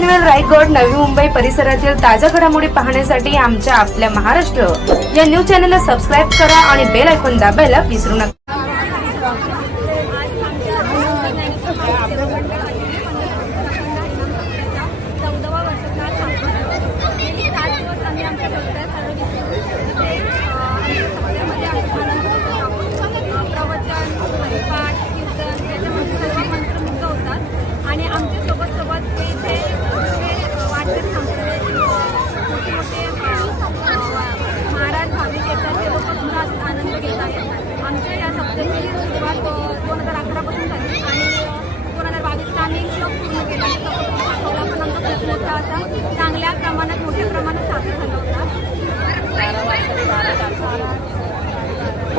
चिखल रायगड नवी मुंबई परिसरातील ताज्या घडामोडी पाहण्यासाठी आमच्या आपल्या महाराष्ट्र या न्यूज चॅनलला सबस्क्राईब करा आणि बेल ऐकून दाबायला विसरू नका चौदावा वर्षाचा सात दिवस आम्ही आमच्या बघताय सर्व तिथे आमच्या सप्त्यामध्ये आनंद प्रवचन पाठ कीर्तन याच्यामध्ये सर्व मंत्रमुग्ध होतात आणि आमच्यासोबत सोबत ते इथे जे वाटत सांस्कृतिक मोठे मोठे महाराज भाविक येतात ते लोक सुद्धा आनंद घेत आहेत आमच्या या सप्त्याची सुरुवात दोन हजार अकरापासून झाली आणि दोन हजार बावीसला आम्ही श्लोक पूर्ण केला आणि तो दाखवला पण आमचा प्रयत्न होता असा चांगल्या प्रमाणात मोठ्या प्रमाणात साजरा झाला होता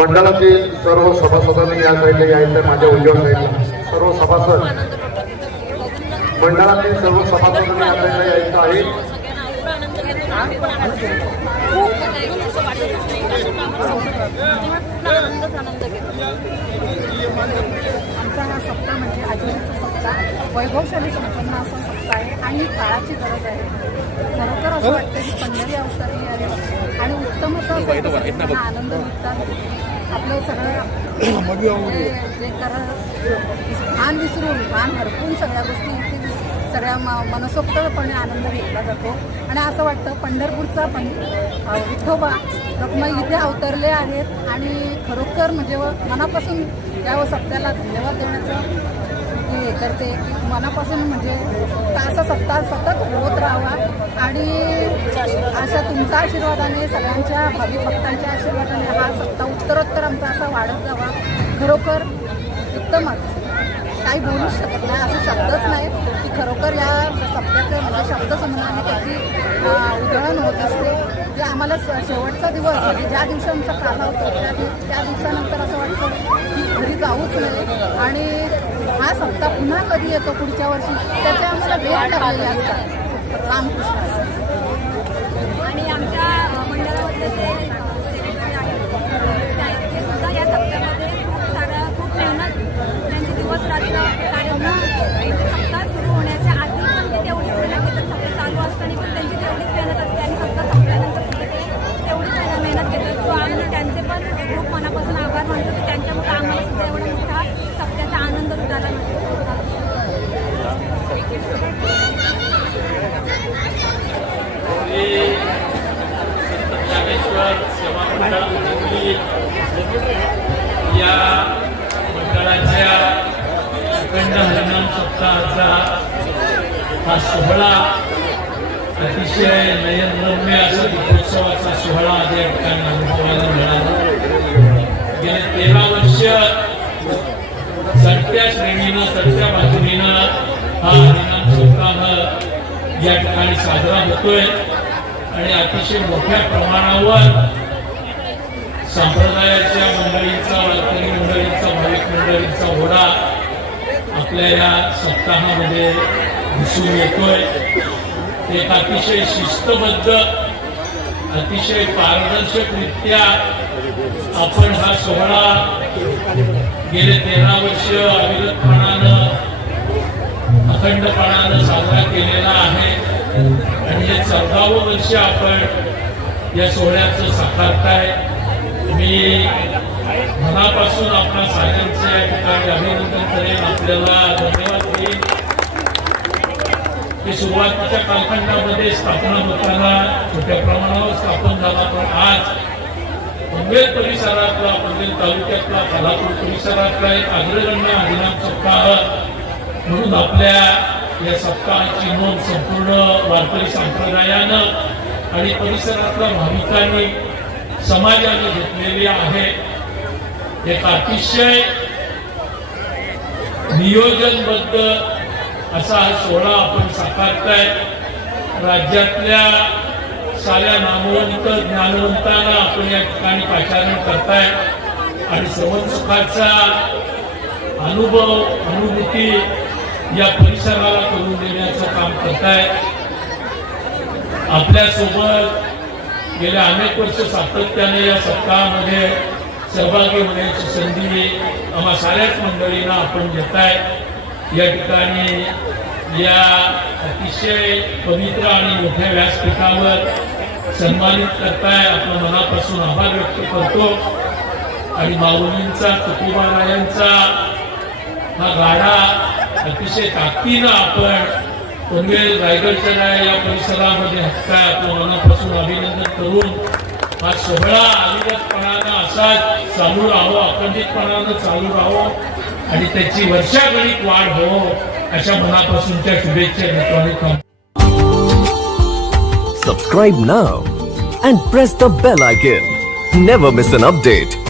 मंडळातील सर्व सभासदांनी या साईडला यायचं माझ्या उजव्या साईडला. सर्व सभासद. मंडळातील सर्व सभासदांनी या साईडला यायचं आहे. आमचा हा सप्ताह म्हणजे सप्ताह. वैभवशाली संपन्न असा सप्ताह आहे आणि काळाची गरज आहे. खरोखर असं वाटतं की पंढरी अवतारली आणि उत्तम असं असेल तर सगळ्यांना आनंद निघतात आपलं सगळं जे जे कर भान विसरून भान हरपून सगळ्या गोष्टी इथे सगळ्या म मनसोक्तपणे आनंद घेतला जातो. आणि असं वाटतं पंढरपूरचा पण विठोबा रखमाई इथे अवतरले आहेत. आणि खरोखर म्हणजे व मनापासून या सप्त्याला धन्यवाद देण्याचं हे हे करते की मनापासून म्हणजे असा सत्ता सतत होत राहावा. आणि अशा तुमच्या आशीर्वादाने सगळ्यांच्या भावी भक्तांच्या आशीर्वादाने हा सत्ता उत्तरोत्तर आमचा असा वाढत जावा. खरोखर उत्तमच. काही बोलूच शकत नाही असं शब्दच नाही की खरोखर या सप्त्याचं म्हणजे शब्दसमूहाने त्याची उधळण होत असते. जे आम्हाला स- शेवटचा दिवस म्हणजे ज्या दिवशी आमचा काला होतो त्या त्या दिवसानंतर असं वाटतं की घरी जाऊच नाही सत्ता पुन्हा कधी येतो पुढच्या वर्षी? त्याचे आम्हाला वेळ लागलेले असतात. रामकृष्ण. आणि आमच्या मंडळामध्ये अखंड हरिनाम सप्ताहाचा हा सोहळा अतिशय नयनरम्य असा दीपोत्सवाचा सोहळा या ठिकाणी अनुभवायला मिळाला. गेले तेरा वर्ष चढत्या श्रेणीनं चढत्या बाजूनीनं हा हरिनाम सप्ताह या ठिकाणी साजरा होतोय. आणि अतिशय मोठ्या प्रमाणावर संप्रदायाच्या मंडळींचा वारकरी मंडळींचा भाविक मंडळींचा ओढा आपल्या या सप्ताहामध्ये दिसून येतोय. एक अतिशय शिस्तबद्ध अतिशय पारदर्शकरित्या आपण हा सोहळा गेले तेरा वर्ष अविरतपणानं अखंडपणानं साजरा केलेला आहे. आणि हे चौदावं वर्ष आपण या सोहळ्याचं साकारताय. मी मनापासून आपणा सगळ्यांचं या ठिकाणी अभिनंदन करेन. आपल्याला धन्यवाद देईन. की सुरुवातीच्या कालखंडामध्ये स्थापना होताना छोट्या प्रमाणावर स्थापन झाला पण आज पनवेल परिसरातला पनवेल तालुक्यातला कोल्हापूर परिसरातला एक अग्रगण्य अभिनाम सप्ताह म्हणून आपल्या या सप्ताहाची नोंद संपूर्ण वारकरी संप्रदायानं आणि परिसरातल्या भाविकांनी समाजाने घेतलेली आहे. एक अतिशय नियोजनबद्ध असा हा सोहळा आपण साकारताय. राज्यातल्या साऱ्या नामवंत ज्ञानवंतांना आपण या ठिकाणी पाचारण करताय. आणि श्रवण सुखाचा अनुभव अनुभूती या परिसराला करून देण्याचं काम करताय. आपल्यासोबत गेल्या अनेक वर्ष सातत्याने या सप्ताहामध्ये सहभागी होण्याची संधी आम्हा साऱ्याच मंडळींना आपण देताय. या ठिकाणी या अतिशय पवित्र आणि मोठ्या व्यासपीठावर सन्मानित करताय. आपल्या मनापासून आभार व्यक्त करतो. आणि माऊलींचा तुकोबारायांचा हा गाडा अतिशय ताकदीनं आपण पनवेल रायगडच्या या परिसरामध्ये हक्काय आपल्या मनापासून अभिनंदन करून हा सोहळा अविरतपणा असाच चालू राहो अखंडितपणानं चालू राहो आणि त्याची वर्षागणिक वाढ हो अशा मनापासूनच्या शुभेच्छा मित्रांनी थांबतो Subscribe now and press the bell icon. Never miss an update.